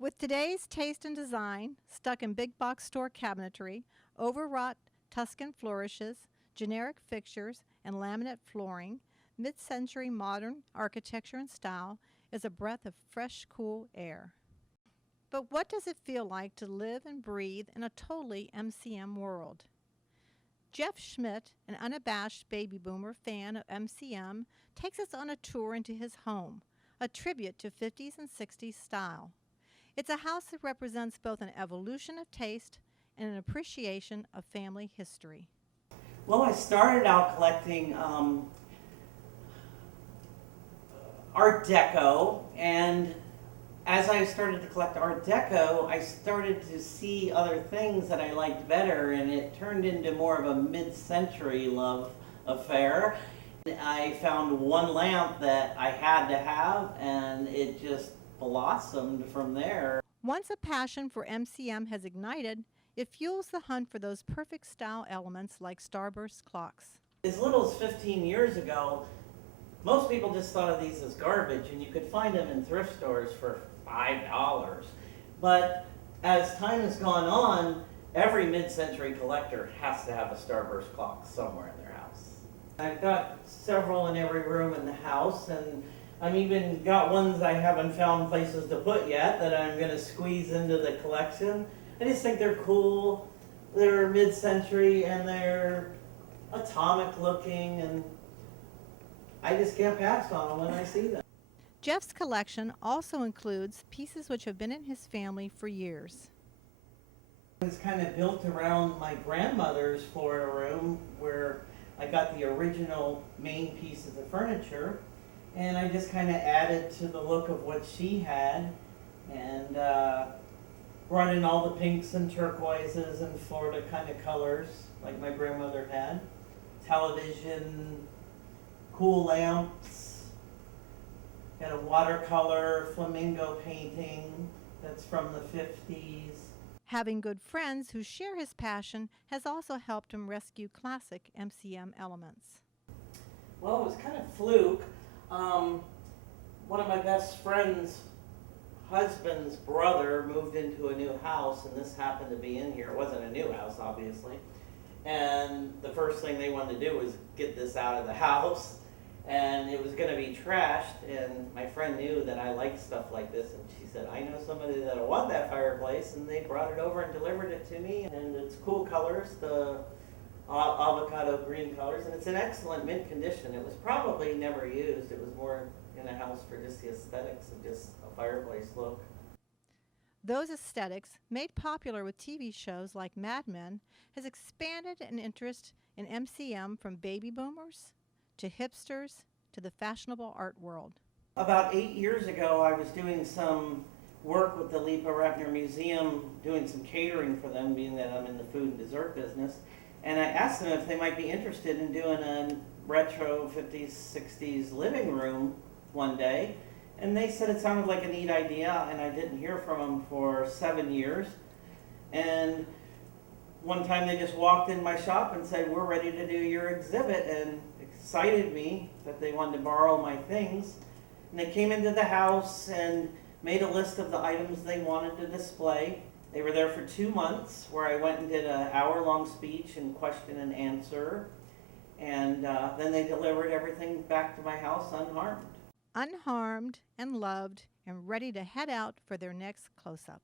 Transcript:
With today's taste and design, stuck in big box store cabinetry, overwrought Tuscan flourishes, generic fixtures, and laminate flooring, mid-century modern architecture and style is a breath of fresh, cool air. But what does it feel like to live and breathe in a totally MCM world? Jeff Schmidt, an unabashed baby boomer fan of MCM, takes us on a tour into his home, a tribute to 50s and 60s style. It's a house that represents both an evolution of taste and an appreciation of family history. Well, I started out collecting Art Deco, and as I started to collect Art Deco, I started to see other things that I liked better, and it turned into more of a mid-century love affair. I found one lamp that I had to have, and it just blossomed from there. Once a passion for MCM has ignited, it fuels the hunt for those perfect style elements like starburst clocks. As little as 15 years ago, most people just thought of these as garbage, and you could find them in thrift stores for $5. But as time has gone on, every mid-century collector has to have a starburst clock somewhere in their house. I've got several in every room in the house, and I've even got ones I haven't found places to put yet that I'm going to squeeze into the collection. I just think they're cool, they're mid-century, and they're atomic looking, and I just can't pass on them when I see them. Jeff's collection also includes pieces which have been in his family for years. It was kind of built around my grandmother's Florida room, where I got the original main pieces of furniture, and I just kind of added to the look of what she had, and brought in all the pinks and turquoises and Florida kind of colors like my grandmother had. Television, cool lamps, got a watercolor flamingo painting that's from the 50s. Having good friends who share his passion has also helped him rescue classic MCM elements. Well, it was kind of fluke. One of my best friend's husband's brother moved into a new house, and this happened to be in here. It wasn't a new house, obviously. And the first thing they wanted to do was get this out of the house, and it was going to be trashed, and my friend knew that I liked stuff like this, and she said, I know somebody that'll want that fireplace, and they brought it over and delivered it to me, and it's cool colors, the avocado green colors, and it's in excellent mint condition. It was probably never used. It was more in a house for just the aesthetics of just a fireplace look. Those aesthetics, made popular with TV shows like Mad Men, has expanded an interest in MCM from baby boomers to hipsters to the fashionable art world. About 8 years ago, I was doing some work with the Lipa Ratner Museum, doing some catering for them, being that I'm in the food and dessert business. And I asked them if they might be interested in doing a retro 50s, 60s living room one day. And they said it sounded like a neat idea, and I didn't hear from them for 7 years. And one time they just walked in my shop and said, we're ready to do your exhibit, and excited me that they wanted to borrow my things. And they came into the house and made a list of the items they wanted to display. They were there for 2 months, where I went and did an hour-long speech and question and answer. And then they delivered everything back to my house unharmed. Unharmed and loved and ready to head out for their next close-up.